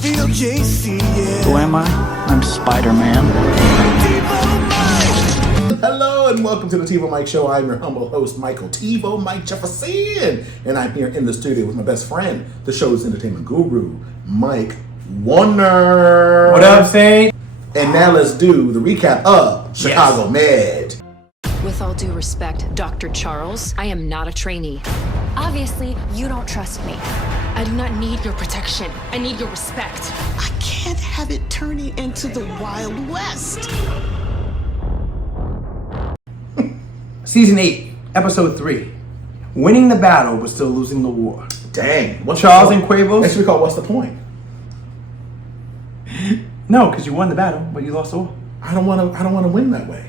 Who am I? I'm Spider-Man. Hello and welcome to the TiVoMike Show. I'm your humble host, Michael TiVoMike Jefferson. And I'm here in the studio with my best friend, the show's entertainment guru, Mike Warner. What up, Saint? And now let's do the recap of Chicago Med. With all due respect, Dr. Charles, I am not a trainee. Obviously, you don't trust me. I do not need your protection. I need your respect. I can't have it turning into the Wild West. Season 8, Episode 3. Winning the battle, but still losing the war. Dang. Charles and Cuevas. That should be called What's the Point? No, because you won the battle, but you lost the war. I don't want to win that way.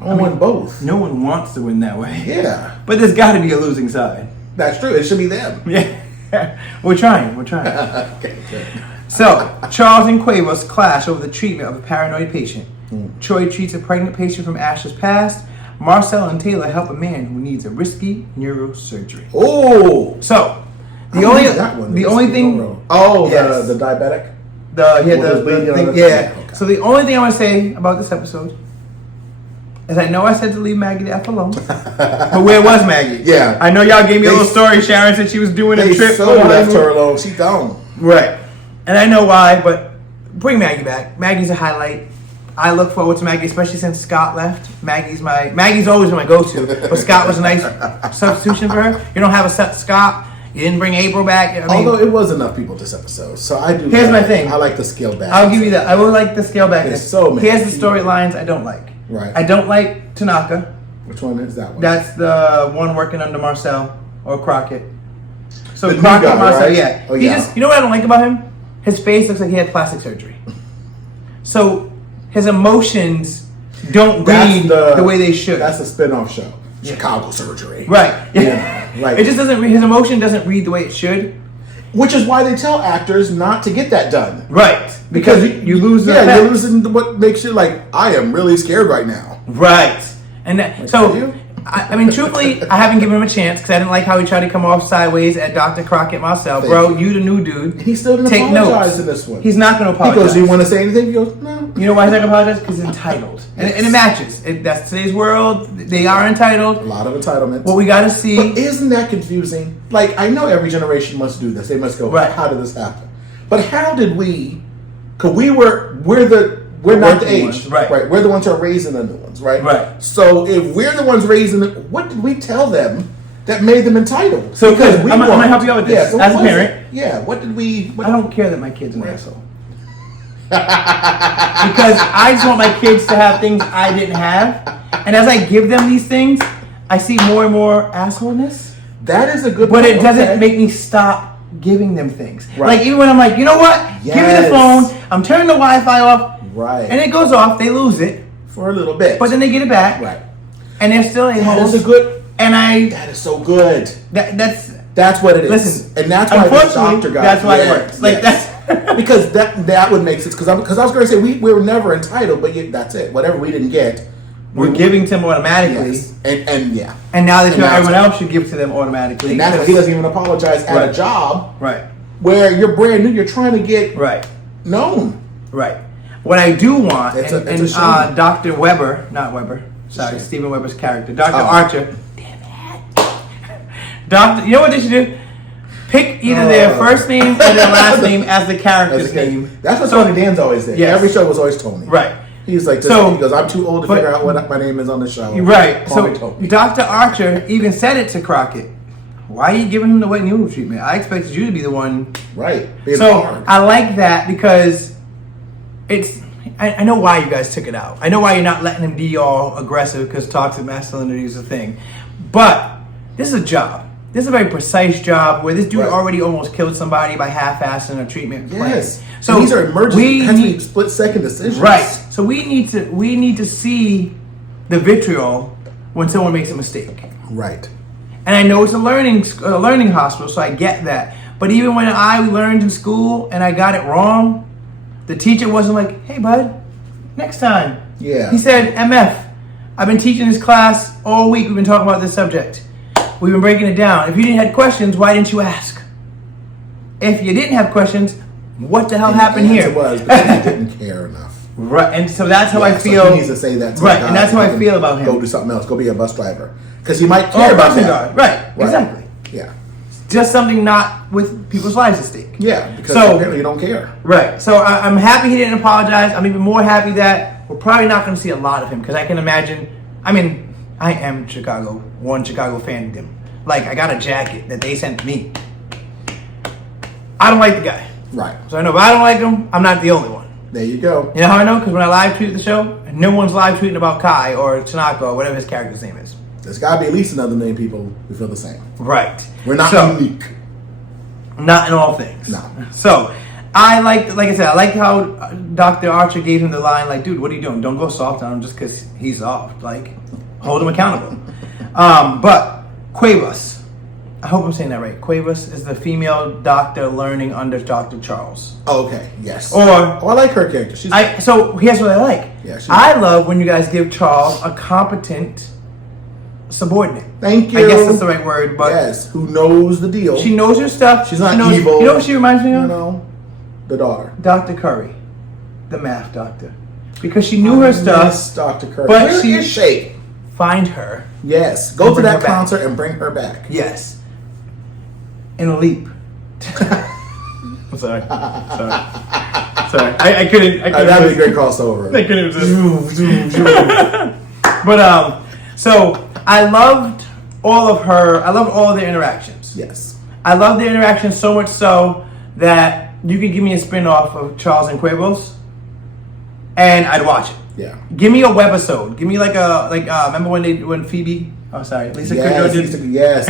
I want to win both. No one wants to win that way. Yeah. But there's got to be a losing side. That's true. It should be them. Yeah. We're trying. Okay, good. So, Charles and Cuevas clash over the treatment of a paranoid patient. Choi treats a pregnant patient from Ash's past. Marcel and Taylor help a man who needs a risky neurosurgery. Oh! So, the only thing... Oh, yes. the diabetic? Yeah. Okay. So the only thing I want to say about this episode is I know I said to leave Maggie the F alone, but where was Maggie? Yeah. I know y'all gave me a little story. Sharon said she was doing a trip. So left her alone. She gone. Right. And I know why, but bring Maggie back. Maggie's a highlight. I look forward to Maggie, especially since Scott left. Maggie's always my go-to, but Scott was a nice substitution for her. You don't have a Scott. You didn't bring April back. Although it was enough people this episode, so I do. Here's my thing. I like the scale back. I'll give you that. I will like the scale back. There's so many. Here's the storylines I don't like. Right. I don't like Tanaka. Which one is that one? That's the one working under Marcel or Crockett. So The new Crockett, guy, Marcel, right? yeah. Oh, He yeah. just, you know what I don't like about him? His face looks like he had plastic surgery. So his emotions don't read the way they should. That's a spin-off show. Chicago surgery. Right. Yeah. Right. It just doesn't read, his emotion doesn't read the way it should. Which is why they tell actors not to get that done. Right. Because you lose the you're losing what makes you like, I am really scared right now. Right. And that, so, I mean, truthfully, I haven't given him a chance because I didn't like how he tried to come off sideways at Dr. Crockett Marcel. Bro, you the new dude. He still didn't apologize in this one. He's not going to apologize. He goes, do you want to say anything? He goes, no. You know why he's not going to apologize? Because he's entitled. And it matches. That's today's world. They are entitled. A lot of entitlements. What we got to see. But isn't that confusing? Like, I know every generation must do this. They must go, how did this happen? But how did we, because we're not the age, right? We're the ones who are raising the new ones, right? Right. So if we're the ones raising it, what did we tell them that made them entitled? So because I'm gonna help you out with this. Yeah, as a parent, what did we? I don't care that my kid's an asshole. Because I just want my kids to have things I didn't have, and as I give them these things, I see more and more assholeness. That is a good. But it doesn't make me stop giving them things. Right. Like even when I'm like, you know what? Yes. Give me the phone. I'm turning the Wi-Fi off. Right. And it goes off. They lose it for a little bit, but then they get it back. Right. And they're still a That is a good. And that is so good. That's what it is. Listen, and that's why the doctor got. That's why it works. Like that's because that would make sense. Because I was going to say we were never entitled, but that's it. Whatever we didn't get, we're giving to them automatically. Yes. And yeah. And now they feel everyone else should give to them automatically. And that's why he doesn't even apologize at a job. Right. Where you're brand new, you're trying to get known. Right. What I do want, it's Dr. Weber, not Weber, sorry, Stephen Weber's character, Dr. Archer. Damn it. You know what they should do? Pick either their first name or their last name as the character's name. That's what Tony Dan's always did. Yes. Every show was always Tony. Right. He's like, he goes, I'm too old to figure out what my name is on the show. Right. So Dr. Archer even said it to Crockett. Why are you giving him the wet noodle treatment? I expected you to be the one. Right. I like that because I know why you guys took it out. I know why you're not letting him be all aggressive because toxic masculinity is a thing. But this is a job. This is a very precise job where this dude already almost killed somebody by half-assing a treatment plan. Yes. So these are emergency, split-second decisions. Right. So we need to see the vitriol when someone makes a mistake. Right. And I know it's a learning hospital, so I get that. But even when I learned in school and I got it wrong, the teacher wasn't like, hey, bud, next time. Yeah. He said, MF, I've been teaching this class all week. We've been talking about this subject. We've been breaking it down. If you didn't have questions, why didn't you ask? If you didn't have questions, what the hell And happened the here? answer was because he didn't care enough. Right, and so that's how I So feel. he needs to say that to right, the guy and that's how he I can feel about him. Go do something else. Go be a bus driver. Because he might care about crossing that. guard. Right, exactly. Yeah. Just something not with people's lives at stake. Yeah, because So- apparently you don't care. Right. So I'm happy he didn't apologize. I'm even more happy that we're probably not going to see a lot of him because I can imagine. I mean, I am Chicago fandom. Like, I got a jacket that they sent me. I don't like the guy. Right. So I know if I don't like him, I'm not the only one. There you go. You know how I know? Because when I live tweet the show, no one's live tweeting about Kai or Tanaka or whatever his character's name is. There's got to be at least another million people who feel the same. Right. We're not So- unique. Not in all things. No. So, I liked, like I said, I liked how Dr. Archer gave him the line, like, dude, what are you doing? Don't go soft on him just because he's soft. Like, hold him accountable. But Cuevas, I hope I'm saying that right. Cuevas is the female doctor learning under Dr. Charles. Oh, okay. Yes. Or, Oh, I like her character. She's so here's what I like. Yeah, she's- I love when you guys give Charles a competent subordinate. Thank you. I guess that's the right word, but yes. Who knows the deal? she knows her stuff. She's not She knows, evil. You know what she reminds me of? You know, the daughter. Dr. Curry, the math doctor, because she knew her stuff. Yes, Dr. Curry. But Where she- is she? Find her. Yes. Go And to bring that her back. concert and bring her back. Yes. In a leap. I'm sorry. Sorry. I couldn't. That'd be a great crossover. I couldn't resist. But so I loved all of her. I loved all of their interactions. Yes. I loved their interactions so much so that you could give me a spin-off of Charles and Cuevas, and I'd watch it. Yeah. Give me a webisode. Give me remember when Phoebe? Oh, sorry, Lisa Kudrow did. Yes.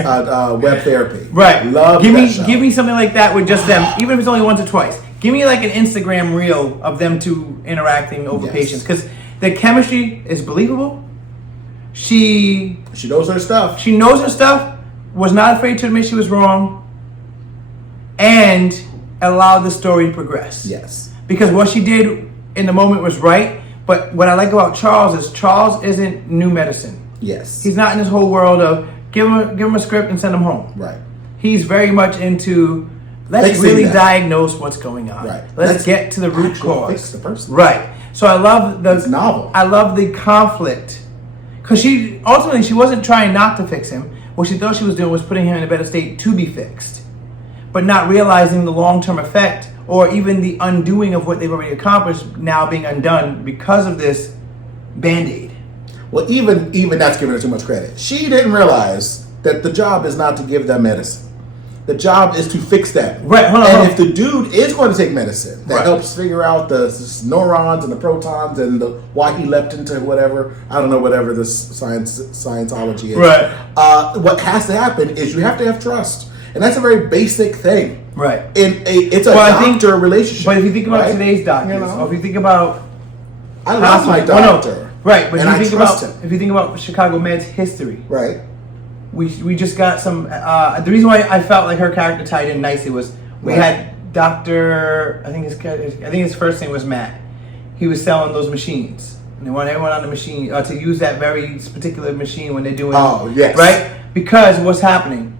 Web therapy. Right. Love give that me show. give me something like that with just them, even if it's only once or twice. Give me like an Instagram reel of them two interacting over Yes. patients because the chemistry is believable. She knows her stuff. She knows her stuff. Was not afraid to admit she was wrong, and allowed the story to progress. Yes. Because what she did in the moment was right. But what I like about Charles is Charles isn't new medicine. Yes. He's not in this whole world of give him a script and send him home. Right. He's very much into let's Fixing really that. diagnose what's going on. Right. Let's get to the root actually cause. fix the person. Right. So I love It's novel. I love the conflict because she wasn't trying not to fix him. What she thought she was doing was putting him in a better state to be fixed, but not realizing the long-term effect or even the undoing of what they've already accomplished now being undone because of this Band-Aid. Well, even that's giving her too much credit. She didn't realize that the job is not to give them medicine. The job is to fix them. Right, hold on, And hold on. if the dude is going to take medicine that Right. helps figure out the neurons and the protons and why he leapt into whatever, I don't know, whatever this Scientology is. Right. What has to happen is you have to have trust. And that's a very basic thing. Right. It's a Well, I think- doctor relationship. But if you think about right? today's doctors, You know? or if you think about I love my hospitals- well, no, doctor. right? But and if I you think trust about him. if you think about Chicago Med's history, Right. we just got some. The reason why I felt like her character tied in nicely was we Right. had Doctor. I think his first name was Matt. He was selling those machines, and they want everyone on the machine to use that very particular machine when they're doing. Oh, yes. Right, because what's happening?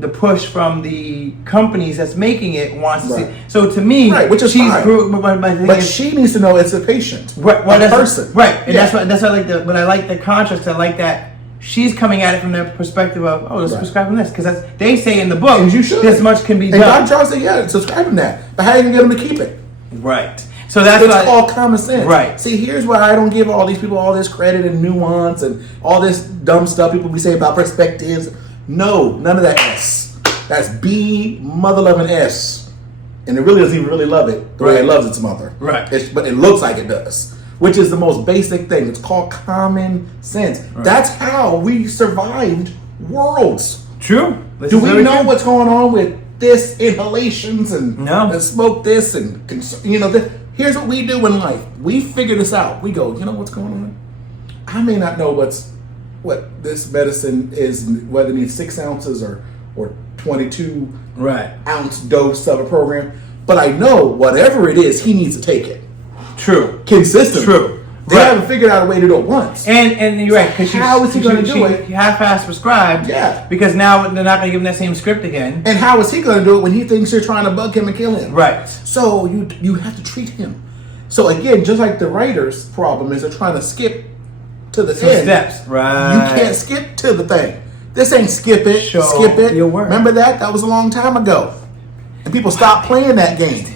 The push from the companies that's making it wants to Right. see. So to me, Right, which is she's fine. my thing But is, she needs to know it's a patient, right, well, a that's person, right? And Yeah. that's why I like the. But I like the contrast. I like that she's coming at it from the perspective of, oh, let's Right. prescribe him this because they say in the book And you should. this much can be And done. Dr. Charles said, yeah, subscribe him that. But how are you going to get him to keep it? Right. So that's It's why. all common sense. Right. See, here's why I don't give all these people all this credit and nuance and all this dumb stuff people be saying about perspectives. No, none of that S. That's B, mother loving S. And it really doesn't even really love it the way it loves its mother. Right. But it looks like it does. Which is the most basic thing. It's called common sense. Right. That's how we survived worlds. True. This Do is we very know true. what's going on with this inhalations and, No. and smoke this and here's what we do in life. We figure this out. We go, you know what's going on? I may not know what this medicine is, whether it needs 6 ounces or 22 Right. ounce dose of a program, but I know whatever it is, he needs to take it True. consistently. True. That's They haven't figured out a way to do it once. And you're right, because how is he going to do it? Half-ass prescribed. Yeah. Because now they're not going to give him that same script again. And how is he going to do it when he thinks you're trying to bug him and kill him? Right. So you have to treat him. So again, just like the writer's problem is they're trying to skip to the end. Steps. Right. You can't skip to the thing. This ain't skip it, Show skip it. your work. Remember that? That was a long time ago. And people stopped playing that game.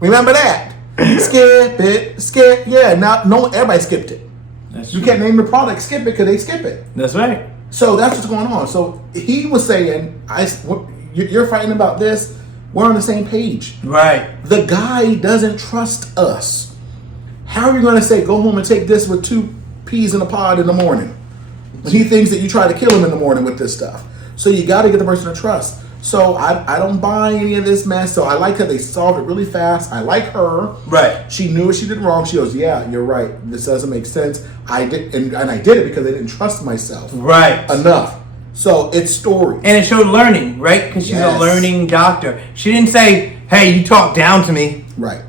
Remember that? Skip it, skip. Yeah, now everybody skipped it. You can't name the product skip it because they skip it. That's right. So that's what's going on. So he was saying, you're fighting about this. We're on the same page. Right. The guy doesn't trust us. How are you going to say, go home and take this with 2 peas in a pod in the morning? When he thinks that you try to kill him in the morning with this stuff. So you got to get the person to trust. So I don't buy any of this mess. So I like that they solved it really fast. I like her. Right. She knew what she did wrong. She goes, yeah, you're right. This doesn't make sense. I did, and I did it because I didn't trust myself. Right. Enough. So it's story. And it showed learning, right? Because she's a learning doctor. She didn't say, hey, you talk down to me. Right.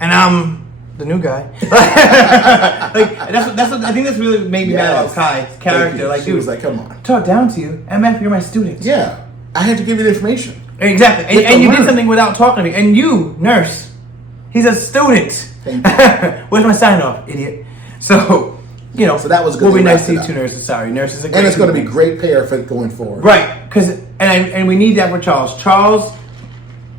And I'm the new guy. that's what I think that's really made me mad about Kai's character. Like, she dude, was like, come on. Talk down to you. MF, you're my student. Yeah. I had to give you the information. Exactly. And you did something without talking to me. And you, nurse, he's a student. Where's my sign off, idiot? So, so that was good. We'll be nice to you two nurses. Sorry, nurses are great. And it's going to be great pair for going forward. Right. And we need that for Charles. Charles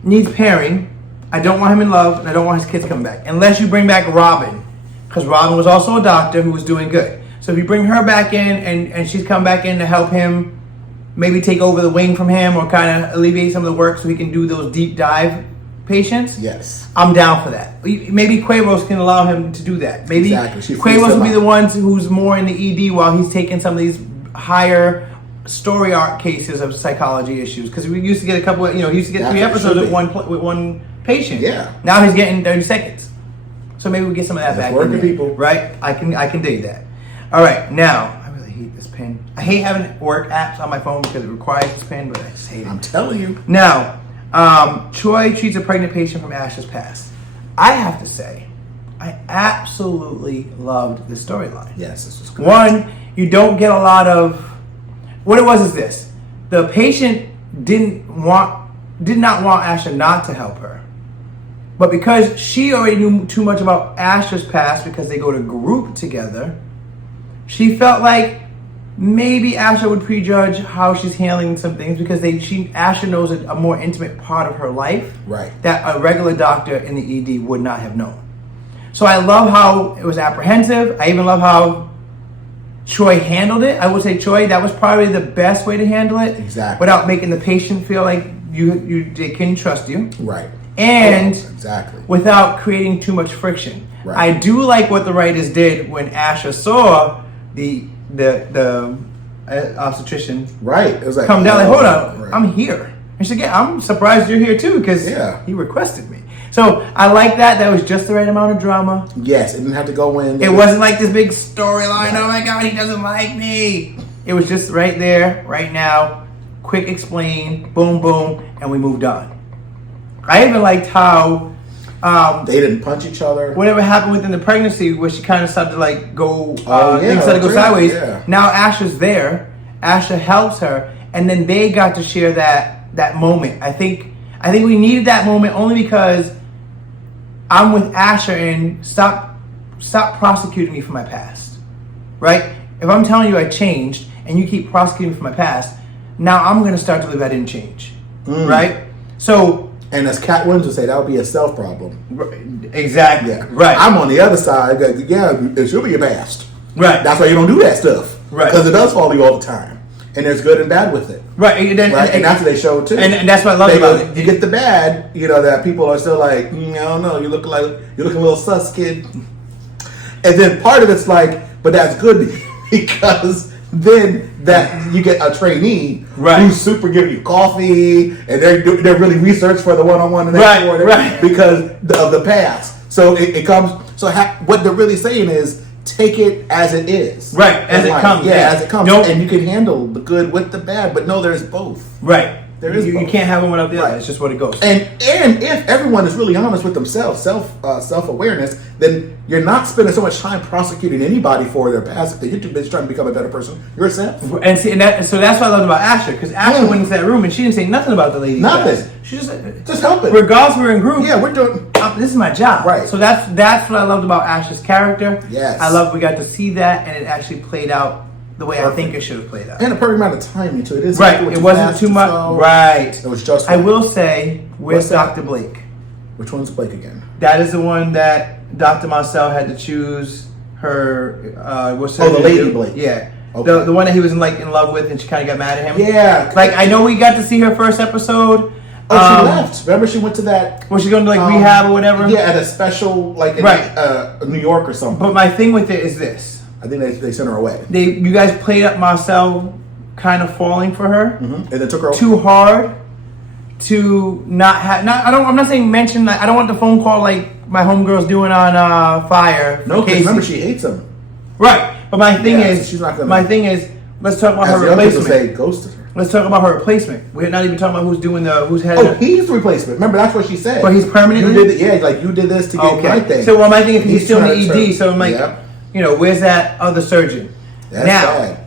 needs pairing. I don't want him in love, and I don't want his kids coming back. Unless you bring back Robin. Because Robin was also a doctor who was doing good. So if you bring her back in, and she's come back in to help him maybe take over the wing from him or kind of alleviate some of the work so he can do those deep dive patients. Yes. I'm down for that. Maybe Cuevas can allow him to do that. Maybe exactly. Cuevas will be the ones who's more in the ED while he's taking some of these higher story arc cases of psychology issues. Because we used to get a couple of, he used to get 3 episodes with one patient. Yeah. Now he's getting 30 seconds. So maybe we get some of that back. Working people. Right? I can dig that. All right, now hate this pen. I hate having work apps on my phone because it requires this pen, but I just hate it. I'm telling you. Now, Choi treats a pregnant patient from Ash's past. I have to say, I absolutely loved this storyline. Yes, this was good. One, you don't get a lot of... What it was is this. The patient did not want Asha not to help her. But because she already knew too much about Asha's past because they go to group together, she felt like maybe Asha would prejudge how she's handling some things because Asha knows a more intimate part of her life that a regular doctor in the ED would not have known. So I love how it was apprehensive. I even love how Choi handled it. I would say, Choi, that was probably the best way to handle it. Exactly. Without making the patient feel like they can trust you. Right. And exactly. Without creating too much friction. Right. I do like what the writers did when Asha saw the obstetrician it was like, come down, like, hold on, I'm here. And she's like, yeah, I'm surprised you're here too because he requested me. So I like that. That was just the right amount of drama. Yes, it didn't have to go in. It wasn't like this big storyline. Oh my God, he doesn't like me. It was just right there, right now. Quick explain, boom, boom, and we moved on. I even liked how they didn't punch each other. Whatever happened within the pregnancy, where she kind of started to like go, things started to go sideways. Yeah. Now Asha's there. Asha helps her, and then they got to share that moment. I think we needed that moment only because I'm with Asha and stop prosecuting me for my past, right? If I'm telling you I changed and you keep prosecuting me for my past, now I'm going to start to believe I didn't change, right? So. And as Cat Williams would say, that would be a self problem. Exactly. Yeah. Right. I'm on the other side. Yeah, it should be your past. Right. That's why you don't do that stuff. Right. Because it does follow you all the time. And there's good and bad with it. Right. And that's what they show too. And that's what I love about it. You get the bad, that people are still like, I don't know, you're looking a little sus, kid. And then part of it's like, but that's good because then that you get a trainee who's super giving you coffee and they're really research for the one-on-one the next morning because of the past. So it comes. So what they're really saying is take it as it is, as it comes. Yeah, as it comes, and you can handle the good with the bad. But no, there's both. Right. There is You both. can't have one without the other. Right. It's just what it goes. And if everyone is really honest with themselves, self-awareness, then you're not spending so much time prosecuting anybody for their past. You're too busy trying to become a better person yourself. And see, so that's what I loved about Asher, because Asher went into that room and she didn't say nothing about the ladies. Nothing. Guys. She Just helping. Regardless, we're in group. Yeah, we're doing. This is my job. Right. So that's what I loved about Asher's character. Yes. I love we got to see that, and it actually played out the way I think it should have played out. And a perfect amount of timing too. It is Right. It wasn't too much. Right. It was just. I right. will say, where's What's that? Dr. Blake? Which one's Blake again? That is the one that Dr. Marcel had to choose her. What's her Oh, the name? lady Blake. Yeah. Okay. The one that he was in love with, and she kind of got mad at him. Yeah. Like I know we got to see her first episode. Oh, she left. Remember, she went to that. Was she going to like rehab or whatever? Yeah, at a special like in New York or something. But my thing with it is this: I think they sent her away. you guys played up Marcel kind of falling for her And then took her too hard to not have. I'm not saying mention. Like, I don't want the phone call like my homegirl's doing on Fire. No, because Casey. remember she hates him. Right, but my thing Yeah, is, so she's not gonna- my thing is, let's talk about As her the other people replacement. say, ghosted her. Let's talk about her replacement. We're not even talking about who's head. Oh, he's the replacement. Remember, that's what she said. But he's permanently? You did it, like you did this to get my thing. So, well, my thing is he's still in the trying to ED. turn- So I'm like, Yep. where's that other surgeon? That's now, bad.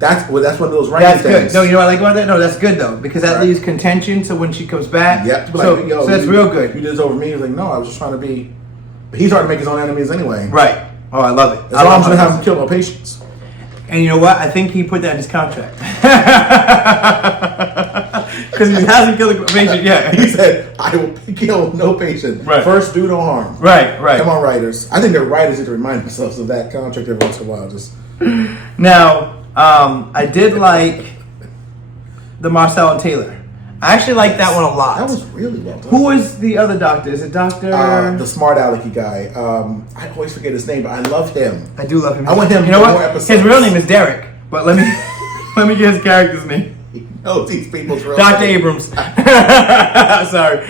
That's one of those running that's things. good. No, you know what I like about that? No, that's good though, because that Right. leaves contention. So when she comes back, Yep. So, Like, yo, so that's you- real good. You did this over me. He's like, no, I was just trying to be. But he's hard to make his own enemies anyway. Right. Oh, I love it. As long as you don't have to kill no patients. And you know what? I think he put that in his contract. Because he hasn't killed a patient yet. He said, I will kill no patient. Right. First, do no harm. Right. Come on, writers. I think the writers need to remind themselves of that contract every once in a while. Just Now, I did like the Marcel and Taylor. I actually like that one a lot. that was really well done. Who is the other doctor? Is it Dr. The smart alecky guy? I always forget his name, but I love him. I do love him. I want him You know for what? more episodes. His real name is Derek, but let me let me get his character's name. He knows these people's real Dr. names. Abrams. Sorry.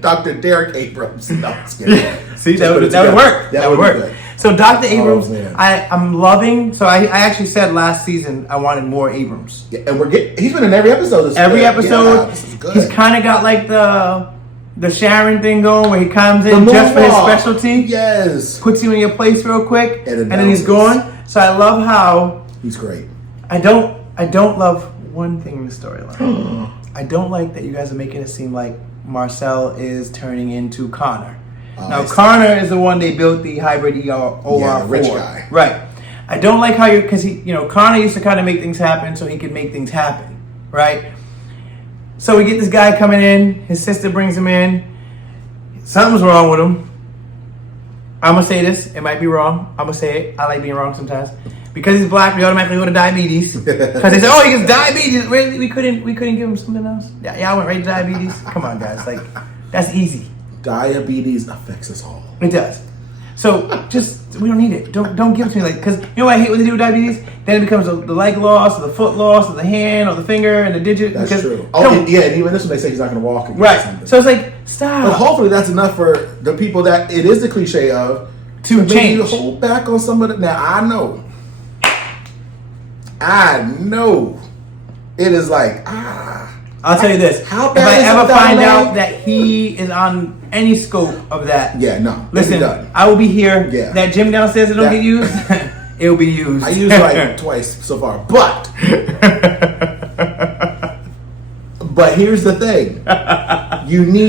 Dr. Derek Abrams. No, I'm just kidding. See, Just that put would it together. work. That would be work. good. So Dr. Abrams, man. I'm loving. So I actually said last season I wanted more Abrams. Yeah, and he's been in every episode. Every episode, Yeah, this is good. he's kind of got like the Sharon thing going, where he comes The in just for his moonwalk. specialty, Yes. puts you in your place real quick, And and then he's announces. gone. So I love how He's great. I don't love one thing in the storyline. I don't like that you guys are making it seem like Marcel is turning into Connor. Now I see. Connor is the one they built the hybrid OR Yeah, rich for. guy. Right. I don't like how because Connor used to kind of make things happen so he could make things happen, right? So we get this guy coming in. His sister brings him in. Something's wrong with him. I'm gonna say this. It might be wrong. I'm gonna say it. I like being wrong sometimes. Because he's black, we automatically go to diabetes. Because they say, "Oh, he gets diabetes." Really? We couldn't give him something else. Yeah, I went right to diabetes. Come on, guys. Like, that's easy. Diabetes affects us all. It does. So we don't need it. Don't give it to me because you know what I hate when they do with diabetes. Then it becomes the leg loss, or the foot loss, or the hand, or the finger, and the digit. That's because, true. Oh, and even this one they say he's not going to walk again. Or Right. something. So it's like stop. But hopefully that's enough for the people that it is the cliche of To maybe change. hold back on some of it. Now I know it is like I'll tell you this. How if bad I is ever it down find there? out that he is on any scope of that, yeah, no. listen, done. I will be here. Yeah. That gym downstairs that don't That- get used, it will be used. I used like twice so far, but here's the thing: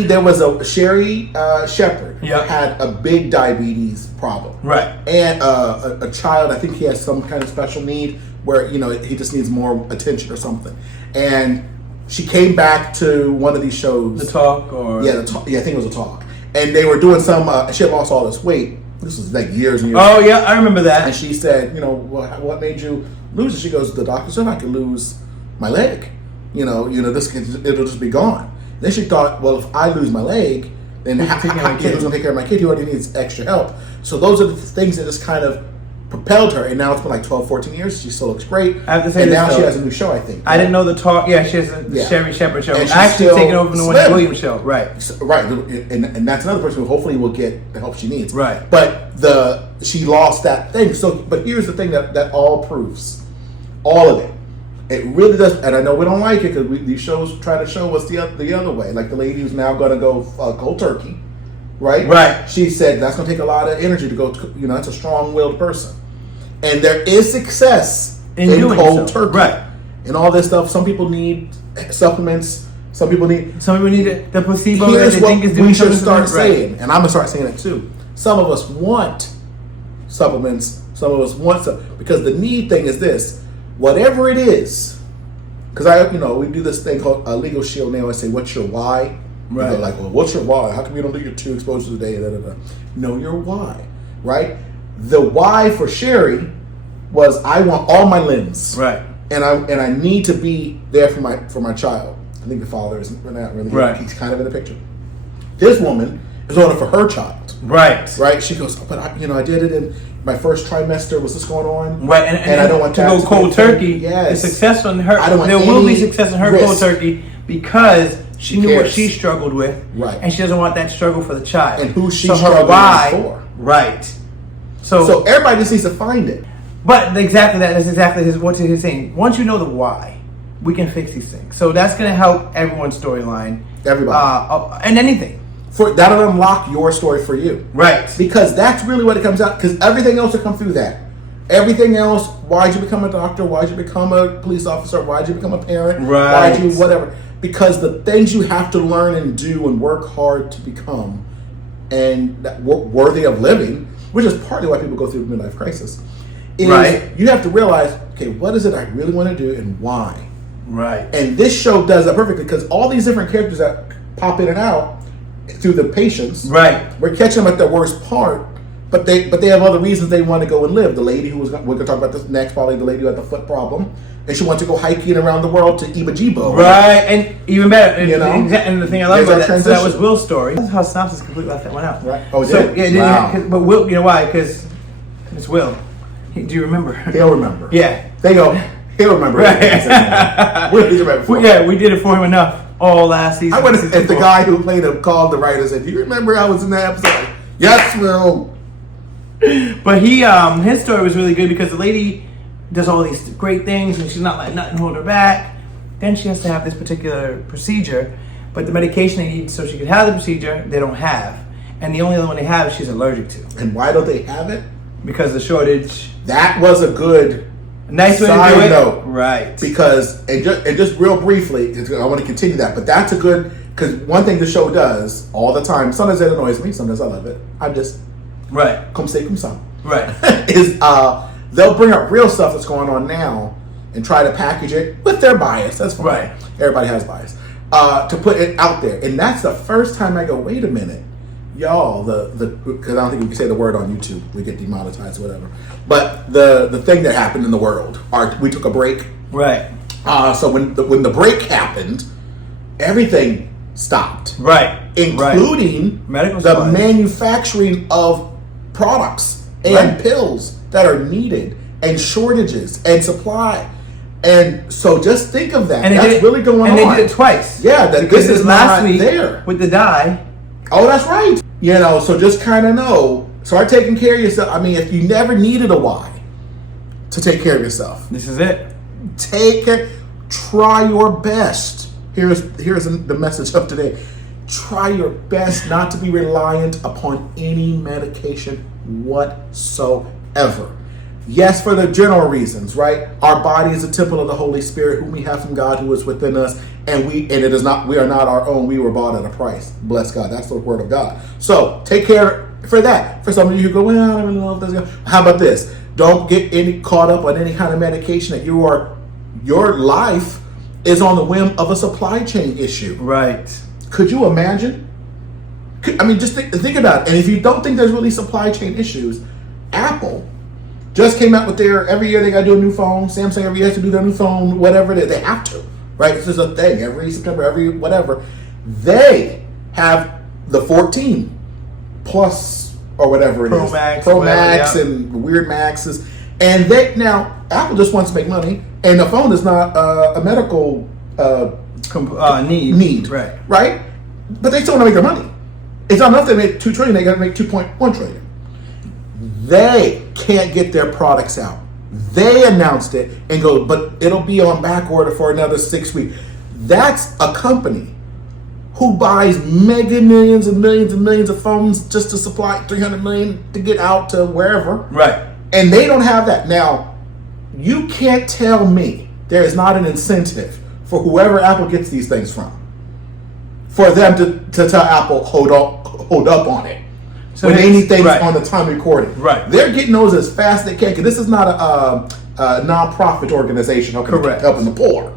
there was a Sherry Shepherd Yeah. had a big diabetes problem, Right. And a child. I think he has some kind of special need where he just needs more attention or something. And she came back to one of these shows. The talk or Yeah, I think it was a talk. And they were doing some. She had lost all this weight. This was like years and years. Oh yeah, I remember that. And she said, what made you lose it? She goes, the doctor said I could lose my leg. It'll just be gone. Then she thought, well, if I lose my leg, then Who's gonna take care of my kid? who's going to take care of my kid? He already needs extra help. So those are the things that just kind of propelled her. And now it's been like 12, 14 years. She still looks great. I have to say and this, now she though. has a new show, I think. I didn't know the talk. Yeah, she has the Yeah. Sherry Shepherd show. And she's Actually still taking over from the Wendy slim. Williams show. Right. Right, and that's another person who hopefully will get the help she needs. Right. But she lost that thing. So, but here's the thing that all proves, all of it. It really does, and I know we don't like it because these shows try to show us the other way. Like the lady who's now going to go cold turkey, right? Right. She said that's going to take a lot of energy to go. That's a strong-willed person, and there is success in cold turkey, right? And all this stuff. Some people need supplements. Some people need the placebo. Here's what we should start saying, and I'm gonna start saying it too. Some of us want supplements. Some of us want because the need thing is this. Whatever it is, because we do this thing called a legal shield now. I say, what's your why? Right. They're like, well, what's your why? How come you don't do your 2 exposures a day? Know your why, right? The why for Sherry was I want all my limbs, right? And I need to be there for my child. I think the father is not really right. He's kind of in the picture. This woman is on it for her child, right? Right. She goes, but I did it in my first trimester. Was this going on? Right. And I don't want to that go cold turkey. Yes. The success on her. I don't want there will be success in her risk. cold turkey because she knew what cares. she struggled with, right? And she doesn't want that struggle for the child and who she so struggling her why, for, right? So everybody just needs to find it. But exactly that's exactly what he's saying. Once you know the why, we can fix these things. So that's going to help everyone's storyline, everybody, and anything. That'll unlock your story for you, right? Because that's really what it comes out. Because everything else will come through that. Everything else. Why'd you become a doctor? Why'd you become a police officer? Why'd you become a parent? Right. Why'd you whatever? Because the things you have to learn and do and work hard to become, and that worthy of living, which is partly why people go through the midlife crisis. Is right. You have to realize, okay, what is it I really want to do and why? Right. And this show does that perfectly because all these different characters that pop in and out through the patients, right? We're catching them at the worst part, but they have other weasons they want to go and live. The lady who we're going to talk about this next, probably the lady who had the foot problem, and she wants to go hiking around the world to Iba Jibo. Right, and even better, and the thing I love about that, so that was Will's story. That's how synopsis completely left that one out. Right. Oh, so yeah. Wow. But Will, why? Because it's Will. Do you remember? He'll remember. Yeah. They go. He'll remember. Right. We did it for him enough all last season. I wonder if the guy who played him called the writer and said, "Do you remember I was in that episode?" Yes, Will. But his story was really good because the lady does all these great things and she's not letting nothing hold her back. Then she has to have this particular procedure, but the medication they need so she could have the procedure they don't have, and the only other one they have she's allergic to. And why don't they have it? Because the shortage. That was a good nice way side to do it. note, right? Because and just real briefly, I want to continue that, but that's a good because one thing the show does all the time. Sometimes it annoys me, sometimes I love it. I'm just right. Come say come some. Right. Is they'll bring up real stuff that's going on now and try to package it with their bias. That's fine. Right. Everybody has bias. To put it out there, and that's the first time I go, wait a minute. Y'all, because I don't think we can say the word on YouTube. We get demonetized or whatever. But the thing that happened in the world, we took a break. Right. So when the break happened, everything stopped. Right. Including medical the supplies. Manufacturing of products and pills that are needed, and shortages and supply. And so just think of that. And that's really going on. And they did it twice. Yeah, that because this is last not week there. with the dye. Oh, that's right. So just kind of know. Start taking care of yourself. I mean, if you never needed a why to take care of yourself, this is it. Take care. Try your best. Here's the message of today. Try your best not to be reliant upon any medication whatsoever. Yes, for the general reasons, right? Our body is a temple of the Holy Spirit, whom we have from God, who is within us, and we are not our own. We were bought at a price. Bless God. That's the word of God. So take care for that. For some of you who go, well, I don't really know if that's going. How about this? Don't get caught up on any kind of medication that your life is on the whim of a supply chain issue. Right. Could you imagine? Just think about it. And if you don't think there's really supply chain issues, Apple just came out with every year they got to do a new phone. Samsung every year has to do their new phone, whatever it is. They have to, right? This is a thing. Every September, every whatever. They have the 14 Plus or whatever it is. Pro Max and weird Maxes. And now Apple just wants to make money. And the phone is not a medical need. Right? But they still want to make their money. It's not enough to make $2 trillion. They got to make $2.1 trillion. They can't get their products out. They announced it and go, but it'll be on back order for another 6 weeks. That's a company who buys mega millions and millions and millions of phones just to supply 300 million to get out to wherever. Right. And they don't have that. Now, you can't tell me there is not an incentive for whoever Apple gets these things from, for them to tell Apple, hold up on it. So when they need things on the time recording. Right. They're getting those as fast as they can, because this is not a non-profit organization helping the poor.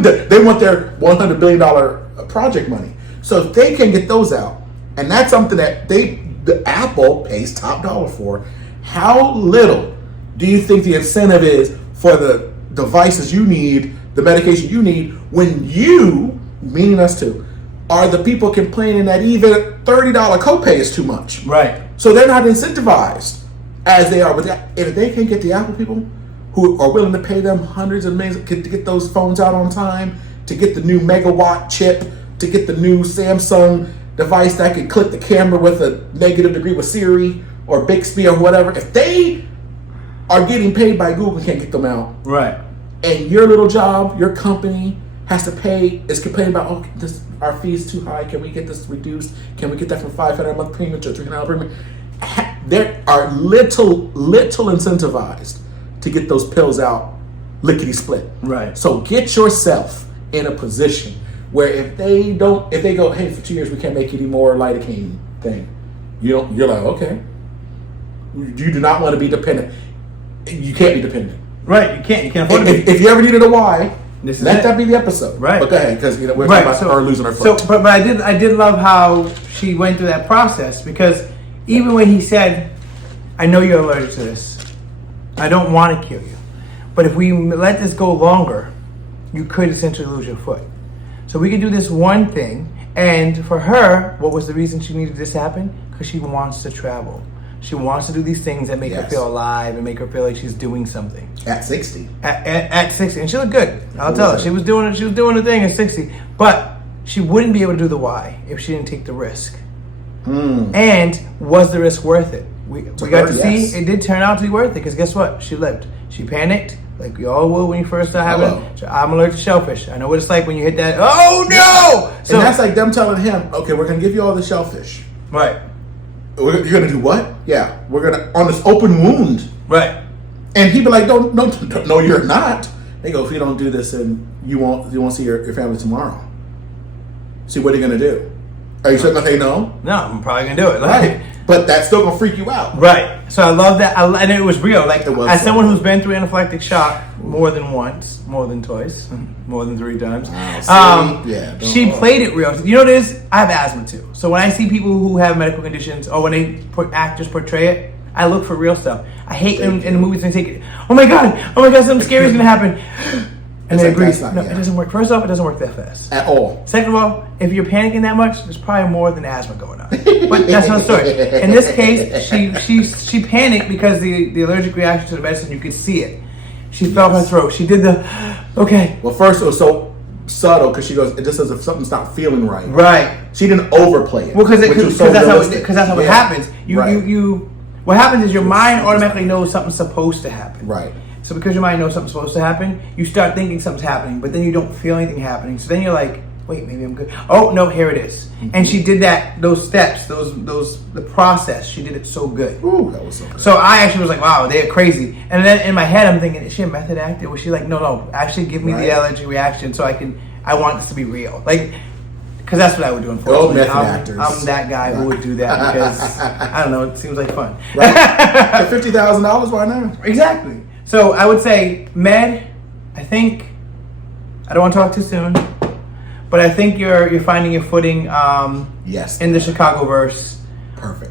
They want their $100 billion project money. So if they can get those out, and that's something that the Apple pays top dollar for, how little do you think the incentive is for the devices you need, the medication you need, when you, meaning us too, are the people complaining that even $30 copay is too much. Right. So they're not incentivized as they are. But if they can get the Apple people who are willing to pay them hundreds of millions to get those phones out on time, to get the new megawatt chip, to get the new Samsung device that can click the camera with a negative degree with Siri or Bixby or whatever, if they are getting paid by Google and can't get them out, right, and your little job, your company has to pay, is complaining about, oh, our fee is too high, can we get this reduced? Can we get that from $500 a month premium to $300 premium? They are little incentivized to get those pills out lickety split. Right. So get yourself in a position where if they go, hey, for 2 years we can't make any more lidocaine thing, you're like, okay, you do not want to be dependent. You can't be dependent. Right. You can't afford it. If you ever needed a why, let that be the episode. Right. But go ahead, because we're talking about her losing her foot. So, but I did love how she went through that process, because even when he said, "I know you're allergic to this. I don't want to kill you, but if we let this go longer, you could essentially lose your foot. So we could do this one thing." And for her, what was the reason she needed this to happen? Because she wants to travel. She wants to do these things that make her feel alive and make her feel like she's doing something. At 60. At 60. And she looked good. I'll tell her. She was doing a thing at 60. But she wouldn't be able to do the why if she didn't take the risk. And was the risk worth it? We got to see it did turn out to be worth it, because guess what? She lived. She panicked, like we all will when you first start having it. I'm allergic to shellfish. I know what it's like when you hit that. Oh no! So, and that's like them telling him, okay, we're going to give you all the shellfish. Right. You're going to do what? Yeah, we're going to, on this open wound. Right. And he'd be like, no, you're not. They go, if you don't do this, then you won't see your family tomorrow. See, what are you going to do? Are you still going to say no? No, I'm probably going to do it. Right. But that's still going to freak you out. Right. So I love that. And it was real. Like, as someone who's been through anaphylactic shock more than once, more than twice, more than 3 times, she played it real. You know what it is? I have asthma too. So when I see people who have medical conditions, or when actors portray it, I look for real stuff. I hate in the movies when they take it, oh my god, something scary is going to happen. And they agree. No, it doesn't work. First off, it doesn't work that fast. At all. Second of all, if you're panicking that much, there's probably more than asthma going on. But that's not the story. In this case, she panicked because the allergic reaction to the medicine, you could see it. She felt her throat. She did okay. Well, first it was so subtle, because she goes, it just as if something's not feeling right. Right. She didn't overplay it. Well, because that's how it happens. What happens is your mind automatically knows something's supposed to happen. Right. So because your mind knows something's supposed to happen, you start thinking something's happening, but then you don't feel anything happening. So then you're like, wait, maybe I'm good. Oh no, here it is. And she did those steps, the process. She did it so good. Ooh, that was so good. So I actually was like, wow, they're crazy. And then in my head, I'm thinking, is she a method actor? Was she like, no, actually give me the allergy reaction so I want this to be real, like. Because that's what I would do, unfortunately. I'm that guy who would do that, because, I don't know, it seems like fun. Right. For $50,000, why not? Exactly. So I would say, Med, I think, I don't want to talk too soon, but I think you're finding your footing in the Chicagoverse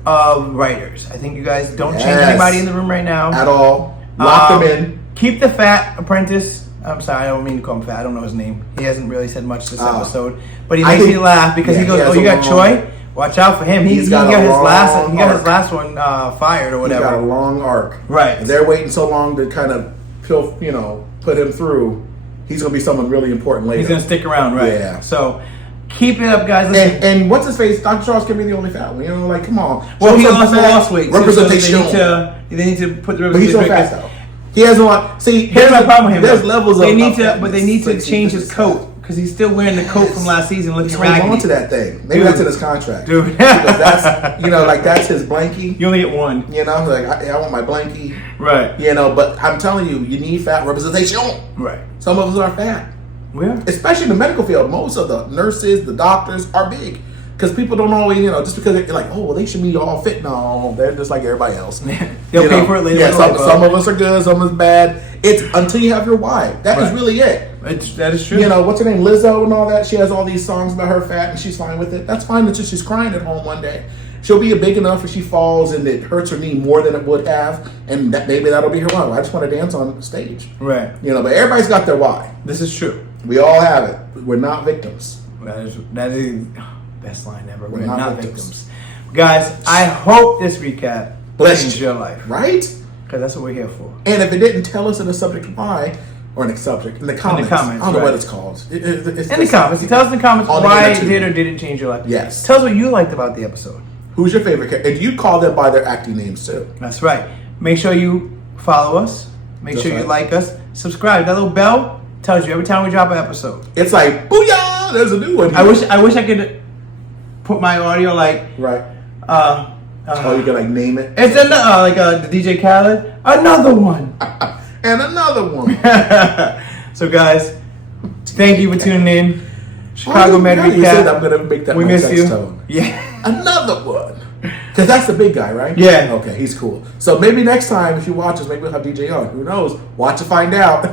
of writers. I think you guys don't change anybody in the room right now. At all. Lock them in. Keep the fat apprentice. I'm sorry, I don't mean to call him fat. I don't know his name. He hasn't really said much this episode, but he makes me laugh because he goes, "Oh, you got Choi? Watch out for him. He got his last one fired or whatever. He's got a long arc, right? And they're waiting so long to kind of put him through. He's going to be someone really important later. He's going to stick around, right? Yeah. So keep it up, guys. And what's his face? Dr. Charles can be the only fat one. Like, come on. Well, he also lost weight. Representation. So they need to put the but he's so fast though. He has a lot. See, Here's my problem with him. There's levels they of. need to, but they need to change his coat because he's still wearing the coat from last season, looking He's holding on to raggedy. that thing. Maybe that's in his contract. Dude. Because that's, like that's his blankie. You only get one. Like I want my blankie. Right. But I'm telling you need fat representation. Right. Some of us are fat. Yeah. Especially in the medical field. Most of the nurses, the doctors are big. Because people don't always, just because they're like, oh, well, they should be all fit. No, they're just like everybody else. They'll pay for it later. Yeah, some of us are good, some of us bad. It's until you have your why. That is really it. That is true. What's her name? Lizzo and all that. She has all these songs about her fat and she's fine with it. That's fine until she's crying at home one day. She'll be big enough if she falls and it hurts her knee more than it would have. And maybe that'll be her why. I just want to dance on stage. Right. But everybody's got their why. This is true. We all have it. We're not victims. That is best line ever. We're not not victims. Guys, I hope this recap changed your life. Right? Because that's what we're here for. And if it didn't tell us in the subject why, or in the subject, in the comments. I don't know what it's called. It's in the comments. Tell us in the comments why it did or didn't change your life. Yes. Tell us what you liked about the episode. Who's your favorite character? And you call them by their acting names too. That's right. Make sure you follow us. Make sure you like us. Subscribe. That little bell tells you every time we drop an episode. It's like, booyah! There's a new one. I wish I could put my audio like right. You can like name it. It's the DJ Khaled. Another one. And another one. So guys, thank you for tuning in. Chicago Med Recap. You said I'm gonna make that. We miss you. Tone. Yeah. Another one. Because that's the big guy, right? Yeah. Okay, he's cool. So maybe next time, if you watch us, maybe we'll have DJ on. Who knows? Watch to find out.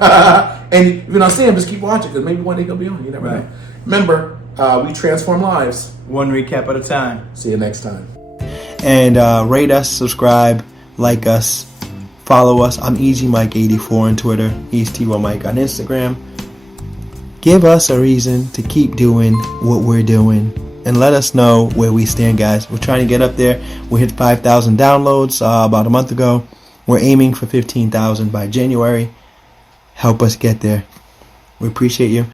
And if you're not seeing him, just keep watching because maybe one day he'll be on. You never know. Remember, we transform lives. One recap at a time. See you next time. And rate us, subscribe, like us, follow us. I'm EasyMike84 on Twitter. He's TiVoMike on Instagram. Give us a reason to keep doing what we're doing. And let us know where we stand, guys. We're trying to get up there. We hit 5,000 downloads about a month ago. We're aiming for 15,000 by January. Help us get there. We appreciate you.